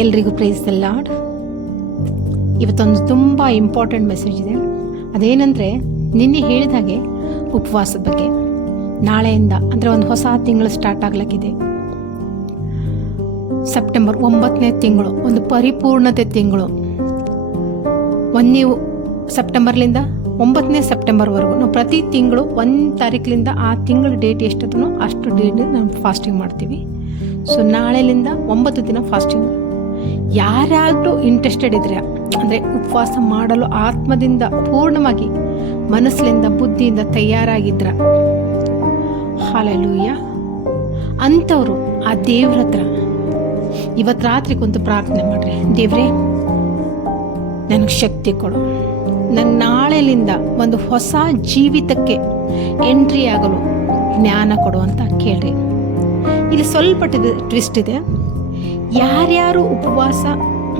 ಎಲ್ರಿಗೂ praise the lord. ಇವತ್ತೊಂದು ತುಂಬ ಇಂಪಾರ್ಟೆಂಟ್ ಮೆಸೇಜ್ ಇದೆ. ಅದೇನೆಂದರೆ, ನಿನ್ನೆ ಹೇಳಿದ ಹಾಗೆ ಉಪವಾಸದ ಬಗ್ಗೆ. ನಾಳೆಯಿಂದ ಅಂದರೆ ಒಂದು ಹೊಸ ತಿಂಗಳು ಸ್ಟಾರ್ಟ್ ಆಗ್ಲಿಕ್ಕಿದೆ. ಸೆಪ್ಟೆಂಬರ್ 9ನೇ ತಿಂಗಳು, ಒಂದು ಪರಿಪೂರ್ಣತೆ ತಿಂಗಳು. ನೀವು ಸೆಪ್ಟೆಂಬರ್ಲಿಂದ 9ನೇ ಸೆಪ್ಟೆಂಬರ್ವರೆಗೂ ನಾವು ಪ್ರತಿ ತಿಂಗಳು 1 ತಾರೀಕಿನಿಂದ ಆ ತಿಂಗಳ ಡೇಟ್ ಎಷ್ಟದನೋ ಅಷ್ಟು ಡೇಟ್ ನಾವು ಫಾಸ್ಟಿಂಗ್ ಮಾಡ್ತೀವಿ. ಸೊ ನಾಳೆಲಿಂದ 9 ದಿನ ಫಾಸ್ಟಿಂಗ್. ಯಾರಾದರೂ ಇಂಟ್ರೆಸ್ಟೆಡ್ ಇದ್ರೆ, ಅಂದರೆ ಉಪವಾಸ ಮಾಡಲು ಆತ್ಮದಿಂದ ಪೂರ್ಣವಾಗಿ ಮನಸ್ಸಿನಿಂದ ಬುದ್ಧಿಯಿಂದ ತಯಾರಾಗಿದ್ರ, ಹಲ್ಲೆಲೂಯಾ, ಅಂಥವರು ಆ ದೇವ್ರ ಹತ್ರ ಇವತ್ತು ರಾತ್ರಿ ಕುಂತು ಪ್ರಾರ್ಥನೆ ಮಾಡ್ರಿ. ದೇವ್ರೇ, ನನಗೆ ಶಕ್ತಿ ಕೊಡು, ನಂಗೆ ನಾಳೆಲಿಂದ ಒಂದು ಹೊಸ ಜೀವಿತಕ್ಕೆ ಎಂಟ್ರಿ ಆಗಲು ಜ್ಞಾನ ಕೊಡು ಅಂತ ಕೇಳ್ರಿ. ಇಲ್ಲಿ ಸ್ವಲ್ಪ ಟ್ವಿಸ್ಟ್ ಇದೆ. ಯಾರ್ಯಾರು ಉಪವಾಸ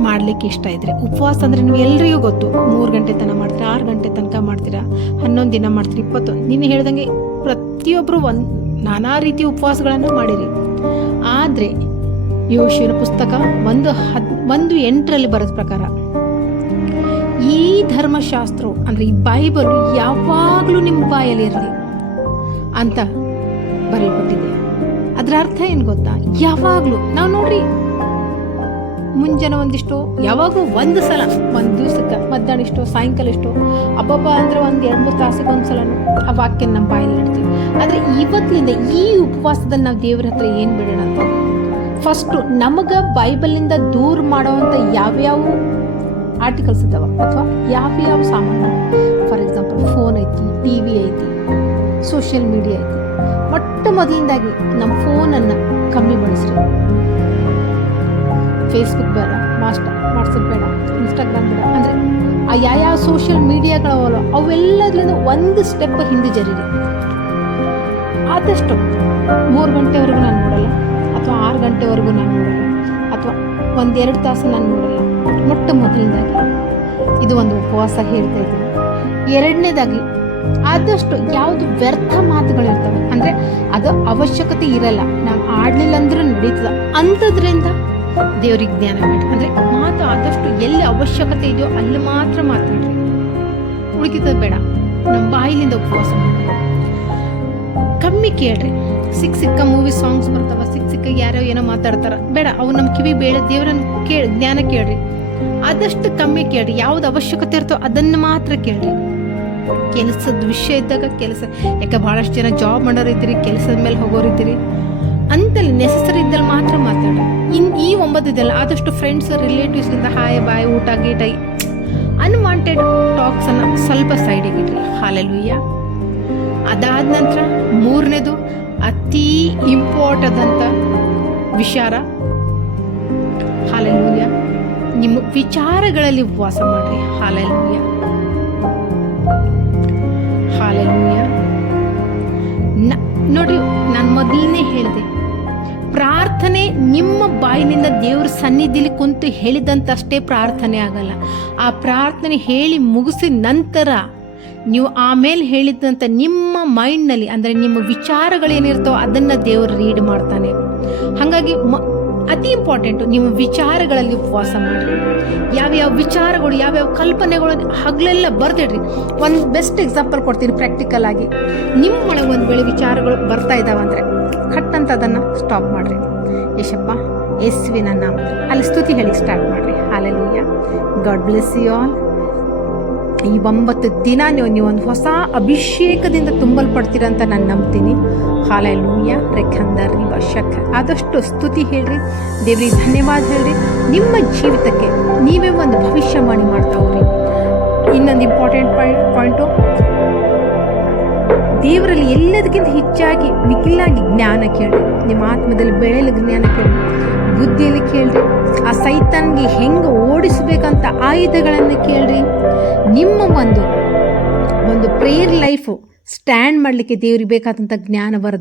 ಮಾಡಲಿಕ್ಕೆ ಇಷ್ಟ ಇದ್ರೆ, ಉಪವಾಸ ಅಂದರೆ ನೀವು ಎಲ್ರಿಗೂ ಗೊತ್ತು, 3 ಗಂಟೆ ತನಕ ಮಾಡ್ತೀರಾ, 6 ಗಂಟೆ ತನಕ ಮಾಡ್ತೀರಾ, 11 ದಿನ ಮಾಡ್ತೀರಾ, 21. ನೀನು ಹೇಳ್ದಂಗೆ ಪ್ರತಿಯೊಬ್ಬರು ನಾನಾ ರೀತಿ ಉಪವಾಸಗಳನ್ನು ಮಾಡಿರಿ. ಆದರೆ ಯೋಶುವನ ಪುಸ್ತಕ 1:8 ಬರೋದ ಪ್ರಕಾರ ಈ ಧರ್ಮಶಾಸ್ತ್ರವು ಅಂದರೆ ಈ ಬೈಬಲ್ ಯಾವಾಗಲೂ ನಿಮ್ಮ ಬಾಯಲ್ಲಿ ಇರಲಿ ಅಂತ ಬರೆಯಲ್ಪಟ್ಟಿದೆ. ಅದರ ಅರ್ಥ ಏನು ಗೊತ್ತಾ? ಯಾವಾಗಲೂ ನಾವು ನೋಡ್ರಿ, ಮುಂಜಾನೆ ಒಂದಿಷ್ಟು, ಯಾವಾಗೂ ಒಂದು ಸಲ, ಒಂದು ದಿವಸಕ್ಕೆ ಮಧ್ಯಾಹ್ನ ಇಷ್ಟು, ಸಾಯಂಕಾಲ ಇಷ್ಟು, ಹಬ್ಬ ಅಂದರೆ 1-2-3 ತಾಸಿಗೆ ಒಂದು ಸಲ ಆ ವಾಕ್ಯ ನಮ್ಮ ಬಾಯಲ್ಲಿ ಇಡ್ತೀವಿ. ಆದರೆ ಇವತ್ತಿನಿಂದ ಈ ಉಪವಾಸದಲ್ಲಿ ನಾವು ದೇವ್ರ ಹತ್ರ ಏನು ಬಿಡೋಣ ಅಂತ, ಫಸ್ಟು ನಮಗೆ ಬೈಬಲಿಂದ ದೂರ ಮಾಡೋವಂಥ ಯಾವ್ಯಾವ ಆರ್ಟಿಕಲ್ಸ್ ಇದ್ದಾವ ಅಥವಾ ಯಾವ್ಯಾವ ಸಾಮಾನು, ಫಾರ್ ಎಕ್ಸಾಂಪಲ್ ಫೋನ್ ಐತಿ, TV ಐತಿ, ಸೋಷಿಯಲ್ ಮೀಡಿಯಾ ಐತಿ. ಮೊದಲಿಂದಾಗಿ ನಮ್ಮ ಫೋನನ್ನು ಕಮ್ಮಿ ಬಳಸ್ರಿ. ಫೇಸ್ಬುಕ್ ಬೇಡ, ವಾಟ್ಸಪ್ ಬೇಡ, ಇನ್ಸ್ಟಾಗ್ರಾಮ್ ಬೇಡ. ಅಂದರೆ ಆ ಯಾವ ಸೋಷಿಯಲ್ ಮೀಡಿಯಾಗಳವಲ್ಲ ಅವೆಲ್ಲದ್ರಿಂದ ಒಂದು ಸ್ಟೆಪ್ ಹಿಂದೆ ಜರೀರಿ. ಆದಷ್ಟು 3 ಗಂಟೆವರೆಗೂ ನಾನು ನೋಡಲ್ಲ, ಅಥವಾ 6 ಗಂಟೆವರೆಗೂ ನಾನು ನೋಡಲ್ಲ, ಅಥವಾ 1-2 ತಾಸು ನಾನು ನೋಡಲ್ಲ. ಮೊದಲನೇದಾಗಿ ಇದು ಒಂದು ಉಪವಾಸ ಹೇಳ್ತಾ ಇದ್ದೀನಿ. ಎರಡನೇದಾಗಿ ಆದಷ್ಟು ಯಾವುದು ವ್ಯರ್ಥ ಮಾತುಗಳಿರ್ತವೆ, ಅಂದರೆ ಅದು ಅವಶ್ಯಕತೆ ಇರಲ್ಲ, ನಾವು ಆಡಲಿಲ್ಲ ಅಂದ್ರೂ ನಡೀತದ ಅಂಥದ್ರಿಂದ ದೇವ್ರಿಗೆ ಜ್ಞಾನ ಮಾಡಿ. ಅಂದರೆ ಮಾತು ಆದಷ್ಟು ಎಲ್ಲಿ ಅವಶ್ಯಕತೆ ಇದೆಯೋ ಅಲ್ಲಿ ಮಾತ್ರ ಮಾತಾಡ್ರಿ, ಉಳಿದಿದ್ದು ಬೇಡ. ನಮ್ಮ ಬಾಯಿಲಿಂದ ಉಪವಾಸ ಮಾಡಿ. ಕಮ್ಮಿ ಕೇಳ್ರಿ. ಸಿಕ್ಕ ಮೂವಿ ಸಾಂಗ್ಸ್ ಬರ್ತಾವ, ಸಿಕ್ಕ ಯಾರೋ ಏನೋ ಮಾತಾಡ್ತಾರ, ಬೇಡ, ಅವು ನಮ್ಮ ಕಿವಿ ಬೇಡ. ದೇವ್ರನ್ನ ಜ್ಞಾನ ಕೇಳ್ರಿ. ಆದಷ್ಟು ಕಮ್ಮಿ ಕೇಳ್ರಿ. ಯಾವ್ದು ಅವಶ್ಯಕತೆ ಇರ್ತೋ ಅದನ್ನು ಮಾತ್ರ ಕೇಳ್ರಿ. ಕೆಲಸದ ವಿಷಯ ಇದ್ದಾಗ ಕೆಲಸ, ಯಾಕೆ ಭಾಳಷ್ಟು ಜನ ಜಾಬ್ ಮಾಡೋರು ಇದ್ದೀರಿ, ಕೆಲಸದ ಮೇಲೆ ಹೋಗೋರಿದ್ದೀರಿ, ಅಂತಲ್ಲಿ ನೆಸಸರಿ ಇದ್ದಲ್ಲಿ ಮಾತ್ರ ಮಾತಾಡ್ರಿ. ಈ 9 ದಿನ ಆದಷ್ಟು ಫ್ರೆಂಡ್ಸ್, ರಿಲೇಟಿವ್ಸ್ಗಿಂತ ಹಾಯ್ ಬಾಯ್, ಊಟ ಗೀಟ, ಅನ್ವಾಂಟೆಡ್ ಟಾಕ್ಸನ್ನು ಸ್ವಲ್ಪ ಸೈಡಿಗೆ ಇಡ್ರಿ. ಹಲ್ಲೆಲೂಯಾ. ಅದಾದ ನಂತರ 3ನೇದು ಅತಿ ಇಂಪಾರ್ಟೆಂಟ್ ಅಂತ ವಿಚಾರ, ಹಲ್ಲೆಲೂಯಾ, ನಿಮ್ಮ ವಿಚಾರಗಳಲ್ಲಿ ಉಪವಾಸ ಮಾಡ್ರಿ. Hallelujah, hallelujah. ನೋಡ್ರಿ, ನಾನು ಮೊದಲನೇ ಹೇಳಿದೆ, ಪ್ರಾರ್ಥನೆ ನಿಮ್ಮ ಬಾಯಿನಿಂದ ದೇವ್ರ ಸನ್ನಿಧಿಲಿ ಕುಂತು ಹೇಳಿದಂತಷ್ಟೇ ಪ್ರಾರ್ಥನೆ ಆಗಲ್ಲ. ಆ ಪ್ರಾರ್ಥನೆ ಹೇಳಿ ಮುಗಿಸಿದ ನಂತರ ನೀವು ಆಮೇಲೆ ಹೇಳಿದಂಥ ನಿಮ್ಮ ಮೈಂಡ್ನಲ್ಲಿ, ಅಂದರೆ ನಿಮ್ಮ ವಿಚಾರಗಳೇನಿರ್ತವೋ ಅದನ್ನು ದೇವರು ರೀಡ್ ಮಾಡ್ತಾನೆ. ಹಾಗಾಗಿ ಅತಿ ಇಂಪಾರ್ಟೆಂಟು, ನಿಮ್ಮ ವಿಚಾರಗಳಲ್ಲಿ ಉಪವಾಸ ಮಾಡಿರಿ. ಯಾವ್ಯಾವ ವಿಚಾರಗಳು, ಯಾವ್ಯಾವ ಕಲ್ಪನೆಗಳು ಹಗಲೆಲ್ಲ ಬರ್ದಿಡ್ರಿ. ಒಂದು ಬೆಸ್ಟ್ ಎಕ್ಸಾಂಪಲ್ ಕೊಡ್ತೀನಿ ಪ್ರಾಕ್ಟಿಕಲ್ ಆಗಿ. ನಿಮ್ಮ ಒಳಗೆ ಒಂದು ವೇಳೆ ವಿಚಾರಗಳು ಬರ್ತಾ ಇದ್ದಾವೆ ಅಂದರೆ ಕಟ್ಟಂತ ಅದನ್ನು ಸ್ಟಾಪ್ ಮಾಡಿರಿ. ಯೇಸಪ್ಪ, ಯೇಸುವಿನ ನಾಮದಲ್ಲಿ ಅಲ್ಲಿ ಸ್ತುತಿ ಹೇಳಿ ಸ್ಟಾರ್ಟ್ ಮಾಡಿರಿ. Hallelujah. God bless you all. ಈ 9 ದಿನ ನೀವು ಒಂದು ಹೊಸ ಅಭಿಷೇಕದಿಂದ ತುಂಬಲ್ಪಡ್ತೀರ ಅಂತ ನಾನು ನಂಬ್ತೀನಿ. ಹಲ್ಲೆಲೂಯಾ. ರೆಖಂದರಿ ವಶಕ. ಆದಷ್ಟು ಸ್ತುತಿ ಹೇಳ್ರಿ, ದೇವ್ರಿಗೆ ಧನ್ಯವಾದ ಹೇಳ್ರಿ. ನಿಮ್ಮ ಜೀವಿತಕ್ಕೆ ನೀವೇ ಒಂದು ಭವಿಷ್ಯವಾಣಿ ಮಾಡ್ತಾ ಹೋಗ್ರಿ. ಇನ್ನೊಂದು ಇಂಪಾರ್ಟೆಂಟ್ ಪಾಯಿಂಟು, ದೇವರಲ್ಲಿ ಎಲ್ಲದಕ್ಕಿಂತ ಹೆಚ್ಚಾಗಿ ಮಿಗಿಲಾಗಿ ಜ್ಞಾನ ಕೇಳ್ರಿ. ನಿಮ್ಮ ಆತ್ಮದಲ್ಲಿ ಬೆಳೆಯಲು ಜ್ಞಾನ ಕೇಳ್ರಿ, ಬುದ್ಧಿಯಲ್ಲಿ ಕೇಳ್ರಿ. ಆ ಸೈತಾನ್ಗೆ ಹೆಂಗೆ ಓಡಿಸಬೇಕಂತ ಆಯುಧಗಳನ್ನು ಕೇಳ್ರಿ. ನಿಮ್ಮ ಒಂದು ಪ್ರೇಯರ್ ಲೈಫು ಸ್ಟ್ಯಾಂಡ್ ಮಾಡಲಿಕ್ಕೆ ದೇವ್ರಿಗೆ ಬೇಕಾದಂಥ ಜ್ಞಾನ ವರದಾನ